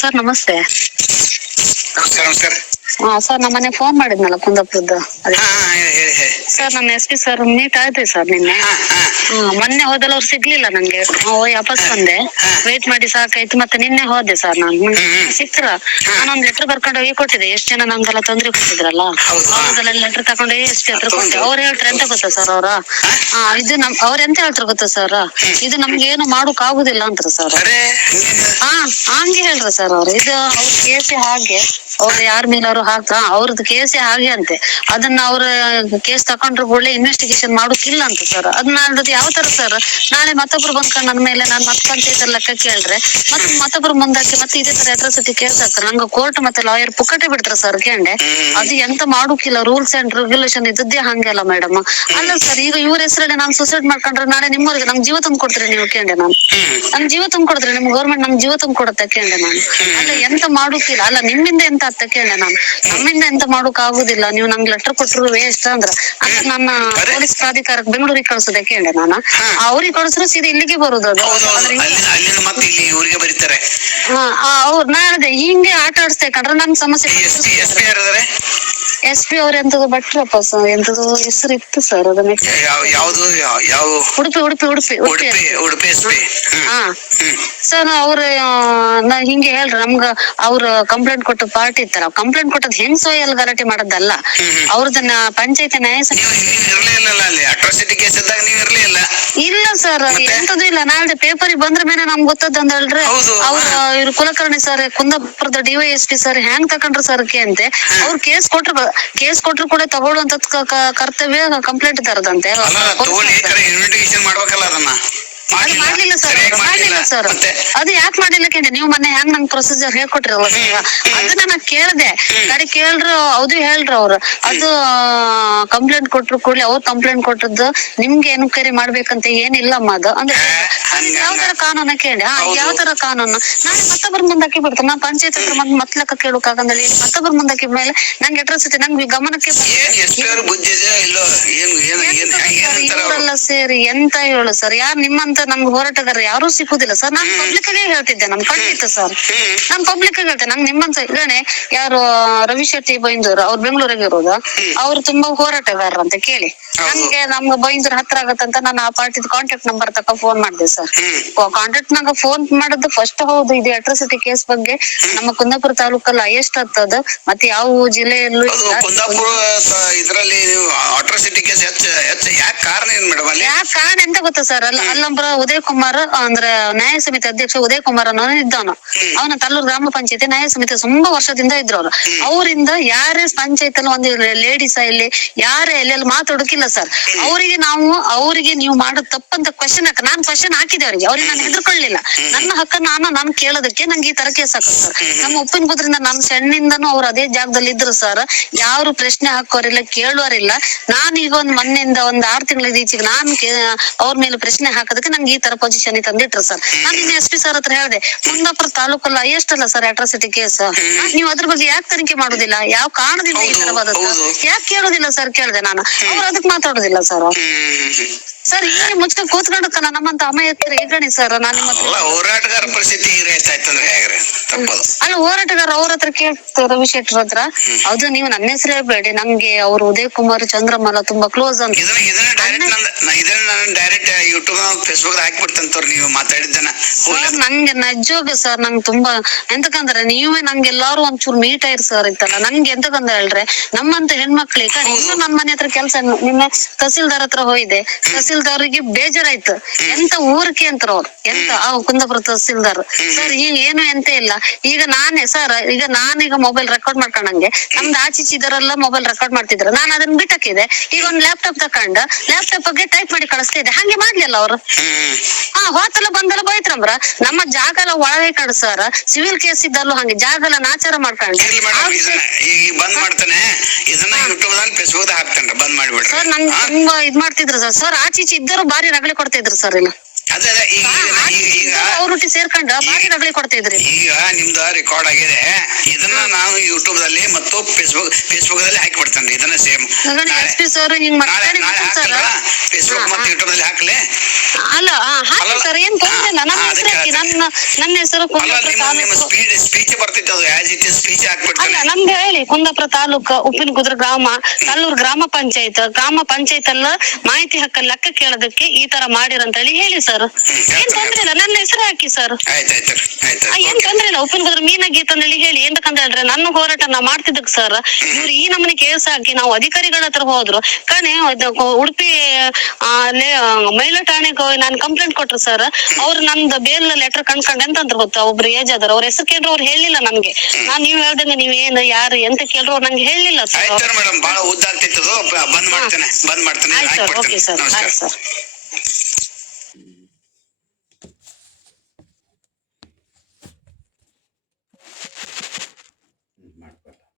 Sir ನಮಸ್ತೆ. ನಮಸ್ಕಾರ ನಮಸ್ಕಾರ. ಸರ್ ನಮ್ಮ ಮನೆ ಫೋನ್ ಮಾಡಿದ್ನಲ್ಲ ಕುಂದಾಪುರದ್ದು. ಸರ್ ನನ್ನ SP ಸರ್ ಮೀಟ್ ಆಯ್ತು ಸರ್ ನಿನ್ನೆ. ಮೊನ್ನೆ ಹೋದಲ್ಲ ಅವ್ರು ಸಿಗ್ಲಿಲ್ಲ ನಂಗೆ. ವಾಪಸ್ ಬಂದೆ, ವೇಟ್ ಮಾಡಿ ಸಾಕಾಯ್ತು. ಮತ್ತೆ ನಿನ್ನೆ ಹೋದೆ ಸರ್ ನಾನು. ಸಿಕ್ತರ ನಾನೊಂದ್ ಲೆಟರ್ ಬರ್ಕೊಂಡು ಹೋಗಿ ಕೊಟ್ಟಿದ್ದೆ. ಎಷ್ಟ್ ಜನ ನಮ್ಗೆಲ್ಲ ತೊಂದ್ರೆ ಕೊಟ್ಟಿದ್ರಲ್ಲ, ಅವ್ರದೆಲ್ಲ ಲೆಟರ್ ತಗೊಂಡೋಗಿ SP ಹತ್ರ ಕೊಟ್ಟೆ. ಅವ್ರು ಹೇಳ್ತಾರೆ ಎಂತ ಗೊತ್ತಾ ಸರ್ ಇದು ಅವ್ರ ಎಂತ ಹೇಳ್ತಾರೆ ಗೊತ್ತಾ ಸರ್, ಇದು ನಮ್ಗೆ ಏನು ಮಾಡೋಕ್ ಆಗುದಿಲ್ಲ ಅಂತಾರೆ ಸರ್. ಹಂಗೆ ಹೇಳ್ರ ಸರ್ ಅವ್ರು. ಇದು ಅವ್ರ ಕೇಸೆ ಹಾಗೆ, ಅವ್ರು ಯಾರ ಮೇಲೆ ಅವರು ಅವ್ರದ್ದು ಕೇಸೆ ಹಾಗೆ ಅಂತೆ. ಅದನ್ನ ಅವ್ರ ಕೇಸ್ ತಕೊಂಡ್ರು ಕೂಡಲೇ ಇನ್ವೆಸ್ಟಿಗೇಷನ್ ಮಾಡೋಕಿಲ್ಲ ಅಂತ ಸರ್. ಅದನ್ನ ಯಾವ ತರ ಸರ್, ನಾಳೆ ಮತ್ತೊಬ್ರು ಬಂದ್ಕೊಂಡು ನನ್ನ ಮೇಲೆ ನಾನು ಮತ್ತೆ ಪಂಚಾಯತ್ ಲೆಕ್ಕ ಕೇಳ್ರೆ ಮತ್ತೆ ಮತ್ತೊಬ್ರು ಮುಂದಾಕಿ ಮತ್ತೆ ಇದೇ ತರ ಅಟ್ರಾಸಿಟಿ ಕೇಸ್ ಹಾಕ್ತಾರೆ. ನಂಗೆ ಕೋರ್ಟ್ ಮತ್ತೆ ಲಾಯರ್ ಪುಕ್ಕಟೆ ಬಿಡ್ತಾರೆ ಸರ್ ಕೇಂಡೆ. ಅದು ಎಂತ ಮಾಡೋಕಿಲ್ಲ, ರೂಲ್ಸ್ ಅಂಡ್ ರೆಗ್ಯುಲೇಷನ್ ಇದ್ದದ್ದೇ ಹಂಗೆಲ್ಲ ಮೇಡಮ್. ಅಲ್ಲ ಸರ್, ಈಗ ಇವ್ರ ಹೆಸರಲ್ಲಿ ನಾನು ಸೂಸೈಡ್ ಮಾಡ್ಕೊಂಡ್ರೆ ನಾಳೆ ನಿಮ್ಮವ್ರಿಗೆ ನಮ್ ಜೀವ ತಂದು ಕೊಡ್ತೀರಿ ನೀವು ಕೇಂಡೆ. ನಮ್ ಜೀವ ತಂದು ಕೊಡ್ತೀರಿ, ನಿಮ್ ಗೌರ್ಮೆಂಟ್ ನಮ್ ಜೀವ ತಂದು ಕೊಡುತ್ತೆ ಕೇಂಡೆ ನಾನು. ಅಲ್ಲ ಎಂತ ಮಾಡೋಕಿಲ್ಲ. ಅಲ್ಲ ನಿಮ್ಮಿಂದ ಎಂತ ಅತ್ತ ಕೇಂಡೆ ನಾನು, ನಮ್ಮಿಂದ ಎಂತ ಮಾಡೋಕ್ ಆಗುದಿಲ್ಲ. ನೀವು ನಂಗೆ ಲೆಟರ್ ಕೊಟ್ಟರು ವೇಸ್ಟ್ ಅಂದ್ರೆ ನನ್ನ ಪೊಲೀಸ್ ಪ್ರಾಧಿಕಾರಕ್ಕೆ ಬೆಂಗಳೂರಿಗೆ ಕಳ್ಸೋದೆ ಕೇಂಡೆ ನಾನು. ಅವ್ರಿಗೆ ಕಳ್ಸಿದ್ರು ಸೀದಾ ಇಲ್ಲಿಗೆ ಬರುದು. ಅದು ಅವ್ರು ನಾಳೆ ಹಿಂಗೆ ಆಟ ಆಡಿಸ್ತಾ ಕಂಡ್ರೆ ನನ್ ಸಮಸ್ಯೆ. SP ಅವ್ರ ಎಂತದ್ದು ಭಟ್ರಪ್ಪ ಸರ್, ಎಂತದ್ದು ಹೆಸರು ಇತ್ತು ಸರ್. ಅದನ್ನ ಉಡುಪಿ ಉಡುಪಿ ಉಡುಪಿ ಉಡುಪಿ ಸರ್. ಅವ್ರ ಹಿಂಗೆ ಹೇಳ್ರಿ ನಮ್ಗ. ಅವ್ರ ಕಂಪ್ಲೇಂಟ್ ಕೊಟ್ಟು ಪಾರ್ಟಿ ಇತ್ತಾರ, ಕಂಪ್ಲೇಂಟ್ ಕೊಟ್ಟದ್ ಹೆಂಗ್ ಸೋಯಲ್ ಗಲಾಟೆ ಮಾಡೋದಲ್ಲ. ಅವ್ರದನ್ನ ಪಂಚಾಯತ್ ನ್ಯಾಯ ಇಲ್ಲ ಸರ್, ಎಂತದ್ದು ಇಲ್ಲ. ನಾಳೆ ಪೇಪರ್ ಬಂದ್ರ ಮೇಲೆ ನಮ್ಗೆ ಗೊತ್ತದ ಅಂತ ಹೇಳ್ರಿ. ಇವ್ರು ಕುಲಕರ್ಣಿ ಸರ್, ಕುಂದಾಪುರದ DYSP ಸರ್ ಹ್ಯಾಂಗ್ ತಕೊಂಡ್ರು ಸರ್ ಅಂತೆ. ಅವ್ರು ಕೇಸ್ ಕೊಟ್ರು ಕೂಡ ತಗೊಳ್ಳುವಂತ ಕರ್ತವ್ಯ ಕಂಪ್ಲೇಂಟ್ ತರದಂತೆ. ಅದು ಮಾಡ್ಲಿಲ್ಲ ಸರ್. ಅದು ಯಾಕೆ ಮಾಡ್ಲಿಲ್ಲ ಕೇಳಿ ನೀವು ಮೊನ್ನೆ ಹ್ಯಾಂಗ್ ನಂಗೆ ಪ್ರೊಸೀಜರ್ ಹೇಳ್ಕೊಟ್ರಲ್ಲ ಸರ್, ಅದನ್ನ ನಾ ಕೇಳ್ದೆ. ಗಾಡಿ ಕೇಳ್ರು ಅದು ಹೇಳ್ರ ಅವ್ರು. ಅದು ಕಂಪ್ಲೇಂಟ್ ಕೊಟ್ರು ಕೂಡಲೇ ಅವ್ರು ಕಂಪ್ಲೇಂಟ್ ಕೊಟ್ಟದ್ದು ನಿಮ್ಗೆ ಎನ್ಕ್ವೈರಿ ಮಾಡ್ಬೇಕಂತ ಏನಿಲ್ಲಮ್ಮ. ಅದು ಅಂದ್ರೆ ಯಾವ ತರ ಕಾನೂನ ಕೇಳಿ, ಯಾವ ತರ ಕಾನೂನು. ನಾನು ಮತ್ತೊಬ್ಬರ ಮುಂದಾಕಿ ಬಿಡ್ತಾರೆ. ನಾ ಪಂಚಾಯತ್ ಹತ್ರ ಮತ್ಲಕ್ಕ ಕೇಳೋಕಾಗಂದ್ರೆ ಮತ್ತೊಬ್ಬರ ಮುಂದಾಕಿ ಮೇಲೆ ನಂಗೆ ಅಟ್ರಾಸಿಟಿ ನಂಗೆ ಗಮನಕ್ಕೆ ಇವರೆಲ್ಲ ಸೇರಿ ಎಂತ ಹೇಳು ಸರ್. ಯಾರು ನಿಮ್ಮಂತ ನಮ್ಗೆ ಹೋರಾಟಗಾರ ಯಾರು ಸಿಕ್ಕುದಿಲ್ಲ ಸರ್. ನಾನು ಪಬ್ಲಿಕ್ ಆಗಿ ಹೇಳ್ತಿದ್ದೆ, ನನ್ ಖಂಡಿತ ಸರ್. ನಾನ್ ಪಬ್ಲಿಕ್ ಆಗಿ ಹೇಳ್ತೇನೆ. ನಂಗೆ ನಿಮ್ಮಂತ ಇದಾನೆ ಯಾರು ರವಿ ಶೆಟ್ಟಿ ಬೈಂದೂರು, ಅವ್ರು ಬೆಂಗಳೂರಿಗೆ ಇರೋದು. ಅವ್ರು ತುಂಬಾ ಹೋರಾಟಗಾರರು ಅಂತ ಕೇಳಿ ನಮ್ಗೆ ಬೈಂದೂರ್ ಹತ್ರ ಆಗತ್ತಂತ ನಾನು ಆ ಪಾರ್ಟಿದ ಕಾಂಟ್ಯಾಕ್ಟ್ ನಂಬರ್ ತಕ ಫೋನ್ ಮಾಡಿದೆ ಸರ್. ಕಾಂಟ್ಯಾಕ್ಟ್ ನಾಗ ಫೋನ್ ಮಾಡಿದ್ದು ಫಸ್ಟ್ ಹೌದು ಇದು ಅಟ್ರಾಸಿಟಿ ಕೇಸ್ ಬಗ್ಗೆ ನಮ್ಮ ಕುಂದಾಪುರ ತಾಲೂಕಲ್ಲಿ ಹೈಯೆಸ್ಟ್ ಆಗ್ತದ. ಮತ್ತೆ ಯಾವ ಜಿಲ್ಲೆಯಲ್ಲೂ ಯಾಕೆ ಕಾರಣ ಎಂತ ಗೊತ್ತಾ ಸರ್, ಅಲ್ಲೊಬ್ಬರ ಉದಯ್ ಕುಮಾರ್ ಅಂದ್ರೆ ನ್ಯಾಯ ಸಮಿತಿ ಅಧ್ಯಕ್ಷ ಉದಯ್ ಕುಮಾರ್ ಅನ್ನೋ ಇದ್ದವನು. ಅವನ ತಲ್ಲೂರು ಗ್ರಾಮ ಪಂಚಾಯತಿ ನ್ಯಾಯ ಸಮಿತಿ ತುಂಬಾ ವರ್ಷದಿಂದ ಇದ್ರು ಅವ್ರು. ಅವರಿಂದ ಯಾರೇ ಪಂಚಾಯತ್ ಅಲ್ಲಿ ಒಂದು ಲೇಡೀಸ್ ಇಲ್ಲಿ ಯಾರೇ ಎಲ್ಲೆಲ್ಲಿ ಮಾತಾಡೋಕಿಲ್ಲ ಸರ್. ಅವರಿಗೆ ನೀವು ಮಾಡೋದು ತಪ್ಪಂತ ಕ್ವಶನ್ ನಾನು ಕ್ವಶನ್ ಹಾಕಿದೆ ಅವ್ರಿಗೆ ನಾನು ಹೆದರ್ಕೊಳ್ಳಿಲ್ಲ. ನನ್ನ ಹಕ್ಕನ್ನು ನಾನು ಕೇಳೋದಕ್ಕೆ ನಂಗೆ ಈ ತರ ಕೇಸ್ ಹಾಕೋದು ಸರ್. ನಮ್ಮ ಉಪ್ಪಿನ ಕುದ್ರಿಂದ ನನ್ನ ಸಣ್ಣಿಂದನೂ ಅವ್ರು ಅದೇ ಜಾಗದಲ್ಲಿ ಇದ್ರು ಸರ್. ಯಾರು ಪ್ರಶ್ನೆ ಹಾಕೋರಿಲ್ಲ, ಕೇಳೋರಿಲ್ಲ. ನಾನೀಗ ಮೊನ್ನೆಯಿಂದ 6 ತಿಂಗಳ ಈಚೆಗೆ ನಾನು ಅವ್ರ ಮೇಲೆ ಪ್ರಶ್ನೆ ಹಾಕೋದಕ್ಕೆ ನಂಗೆ ಈ ತರ ಪೊಸಿಷನ್ ತಂದಿಟ್ರು ಸರ್. ನಾನು ಇನ್ನು SP ಸರ್ ಹತ್ರ ಹೇಳಿದೆ, ಕುಂದಾಪುರ ತಾಲೂಕಲ್ಲ ಹೈಯೆಸ್ಟ್ ಅಲ್ಲ ಸರ್ ಅಟ್ರಾಸಿಟಿ ಕೇಸ್. ನೀವು ಅದ್ರ ಬಗ್ಗೆ ಯಾಕೆ ತನಿಖೆ ಮಾಡುದಿಲ್ಲ, ಯಾವ ಕಾರಣದಿಂದ ಈ ತರ ಬರುತ್ತೆ ಯಾಕೆ ಕೇಳೋದಿಲ್ಲ ಸರ್ ಕೇಳಿದೆ ನಾನು. ಅವ್ರು ಅದಕ್ಕೆ ಮಾತಾಡೋದಿಲ್ಲ ಸರ್. ಸರ್ ಈಗ ಮುಚ್ಚ ಕೂತ್ಕೊಂಡಕ್ಕಲ್ಲ ನಮ್ಮಂತ ಅಮಾಯಕರು ಹೇಗಣಿ ಸರ್. ನಾನು ಹೋರಾಟಗಾರ ಪರಿಸ್ಥಿತಿ ಅಲ್ಲ ಹೋರಾಟಗಾರ ಅವ್ರ ಹತ್ರ ಕೇಳ್ತಾರೆ ರವಿ ಶೆಟ್ಟರ್ ಹತ್ರ. ಅದು ನೀವು ನನ್ನ ಹೆಸರು ಹೇಳ್ಬೇಡಿ, ನಂಗೆ ಅವ್ರು ಉದಯ್ ಕುಮಾರ್ ಚಂದ್ರಮಲ್ಲ ತುಂಬಾ ಕ್ಲೋಸ್ ಅಂತ. ಡೈರೆಕ್ಟ್ ಯೂಟ್ಯೂಬ್ ಫೇಸ್ಬುಕ್ ಹಾಕ್ಬಿಡ್ತಂತವ್ರು ನೀವು ಮಾತಾಡಿದ್ದನ. ನಂಗೆ ನಜ್ಜೋಗ ಸರ್, ನಂಗೆ ತುಂಬಾ ಎಂತಕಂದ್ರೆ ನೀವೇ ನಂಗೆ ಎಲ್ಲಾರು ಒಂಚೂರು ಮೀಟ್ ಆಯ್ರಿ ಸರ್ ಇತ್ತಲ್ಲ. ನಂಗೆ ಎಂತಕಂದ ಹೇಳ್ರೆ ನಮ್ಮಂತ ಹೆಣ್ಮಕ್ಳಿಗೆ ಇನ್ನು ನನ್ನ ಮನೆ ಹತ್ರ ಕೆಲ್ಸ ನಿನ್ನೆ ತಹಸೀಲ್ದಾರ್ ಹತ್ರ ಹೋಯ್ದೆ. ತಹಸೀಲ್ದಾರ್ಗೆ ಬೇಜಾರಾಯ್ತು. ಎಂತ ಊರಿಕೆ ಅಂತಾರ ಅವ್ರು, ಎಂತ ಕುಂದಾಪುರ ತಹಸೀಲ್ದಾರ್ ಸರ್. ಈಗ ಏನು ಎಂತ ಇಲ್ಲ. ಈಗ ನಾನೇ ಸರ್, ಈಗ ನಾನೀಗ ಮೊಬೈಲ್ ರೆಕಾರ್ಡ್ ಮಾಡ್ಕೊಂಡಂಗೆ ನಮ್ದು ಆಚೀಚಿದರೆಲ್ಲ ಮೊಬೈಲ್ ರೆಕಾರ್ಡ್ ಮಾಡ್ತಿದ್ರು. ನಾನು ಅದನ್ನ ಬಿಟ್ಟಾಕಿದೆ. ಈಗ ಒಂದ್ ಲ್ಯಾಪ್ಟಾಪ್ ತಕೊಂಡ ಲ್ಯಾಪ್ಟಾಪ್ ಗೆ ಟೈಪ್ ಮಾಡಿ ಕಳಿಸ್ತಾ ಇದ್ದೆ. ಹಂಗೆ ಮಾಡ್ಲಿಲ್ಲ ಅವ್ರು. ಹೋತಲ್ಲ ಬಂದಲ್ಲ ಬೈತ್ರಮ್ರ. ನಮ್ಮ ಜಾಗ ಎಲ್ಲ ಒಳಗೆ ಕಡ್ ಸರ್. ಸಿವಿಲ್ ಕೇಸ್ ಇದ್ದಲ್ಲೂ ಹಂಗೆ ಜಾಗ ಎಲ್ಲ ನಾಚಾರ ಮಾಡ್ಕೊಂಡು ಬಂದ್ ಮಾಡ್ತಾನೆ. ಇದನ್ನ ಯೂಟ್ಯೂಬ್ ಫೇಸ್ಬುಕ್ ಹಾಕ್ತಾನೆ ಬಂದ್ ಮಾಡ್ಬಿಡ್ರಿ ಸರ್. ನಂಗೆ ತುಂಬಾ ಇದ್ ಮಾಡ್ತಿದ್ರು ಸರ್. ಆಚೀಚೆ ಇದ್ದರು ಬಾರಿ ರಗಳೆ ಕೊಡ್ತಾ ಇದ್ರು ಸರ್. ಇಲ್ಲ ಅದೇ ಈಗ ಅವ್ರೊಟ್ಟಿ ಸೇರ್ಕೊಂಡ ಬಾರಿ ರಗಳಿ ಕೊಡ್ತಾ ಇದ್ರಿ. ಈಗ ನಿಮ್ದು ರೆಕಾರ್ಡ್ ಆಗಿದೆ, ಇದನ್ನ ನಾನು ಯೂಟ್ಯೂಬ್ ದಲ್ಲಿ ಮತ್ತು ಫೇಸ್ಬುಕ್ ದಲ್ಲಿ ಹಾಕಿ ಬಿಡ್ತೇನೆ. ಇದನ್ನ ಸೇಮ್ ಎಸ್ ಪಿ ಸರ್ ಹಿಂಗ್ ನಾಳೆ ಹಾಕಲ್ಲ, ಫೇಸ್ಬುಕ್ ಮತ್ತು ಯೂಟ್ಯೂಬ್ ದಲ್ಲಿ ಹಾಕ್ಲೆ. ಅಲ್ಲ ಹಾಕಿ ಸರ್, ಏನ್ ತೊಂದ್ರೆ ಇಲ್ಲ. ನನ್ನ ಹೆಸರು ಹಾಕಿ, ನನ್ನ ಹೆಸರು ಕುಂದಾಪುರ ತಾಲೂಕು. ಸ್ಪೀಚ್ ಬರ್ತಿತ್ತು, ಅದು ಆಸ್ ಇಟ್ ಇಸ್ ಸ್ಪೀಚ್ ಹಾಕ್ಬಿಡ್ತೇನೆ. ಅಲ್ಲ ನಮ್ದು ಹೇಳಿ, ಕುಂದಾಪುರ ತಾಲೂಕು ಉಪ್ಪಿನಕುದ್ರ ಗ್ರಾಮ, ಕಲ್ಲೂರು ಗ್ರಾಮ ಪಂಚಾಯತ್ ಅಲ್ಲ ಮಾಹಿತಿ ಹಕ್ಕ ಲೆಕ್ಕ ಕೇಳೋದಕ್ಕೆ ಈ ತರ ಮಾಡಿರಂತ ಹೇಳಿ ಸರ್. ಏನ್ ತೊಂದ್ರೆ ಇಲ್ಲ, ನನ್ನ ಹೆಸರು ಹಾಕಿ ಸರ್. ಏನ್ ತೊಂದ್ರೆ ಇಲ್ಲ. ಉಪ್ಪಿನಕುದ್ರ ಮೀನಾಗೀತ ಅಂತೇಳಿ ಹೇಳಿ. ಎಂತಕಂತ ಹೇಳಿದ್ರೆ ನನ್ನ ಹೋರಾಟ ನಾ ಮಾಡ್ತಿದ್ದಕ್ ಸರ್, ಇವ್ರು ಈ ನಮ್ಮನೆ ಕೇಸ್ ಹಾಕಿ ನಾವು ಅಧಿಕಾರಿಗಳ ಹತ್ರ ಹೋದ್ರು ಕಣೆ. ಉಡುಪಿ ಮಹಿಳಾ ಠಾಣೆಗೆ ನಾನು ಕಂಪ್ಲೇಂಟ್ ಕೊಟ್ರು ಸರ್. ಅವ್ರು ನಂದು ಬೇಲ್ ಲೆಟರ್ ಕಂಡ್ಕೊಂಡ್ ಎಂತಂದ್ರ ಗೊತ್ತಾ, ಒಬ್ರು ಏಜ್ ಆದ್ರ ಅವ್ರ ಹೆಸರು ಕೇಳ್ರು ಅವ್ರು ಹೇಳಿಲ್ಲ ನನ್ಗೆ. ನೀವ್ ಹೇಳ್ದಂಗೆ ನೀವ್ ಏನು ಯಾರು ಎಂತ ಕೇಳ್ರು ಅವ್ರು ನಂಗೆ ಹೇಳಿಲ್ಲ ಸರ್. ಮೇಡಮ್, ಬಹಳ ಉದ್ದ ಆಗ್ತಿತ್ತು, ಬಂದ್ ಮಾಡ್ತೇನೆ. ಆಯ್ತು ಸರ್, ಓಕೆ ಸರ್, ಆಯ್ತು ಸರ್.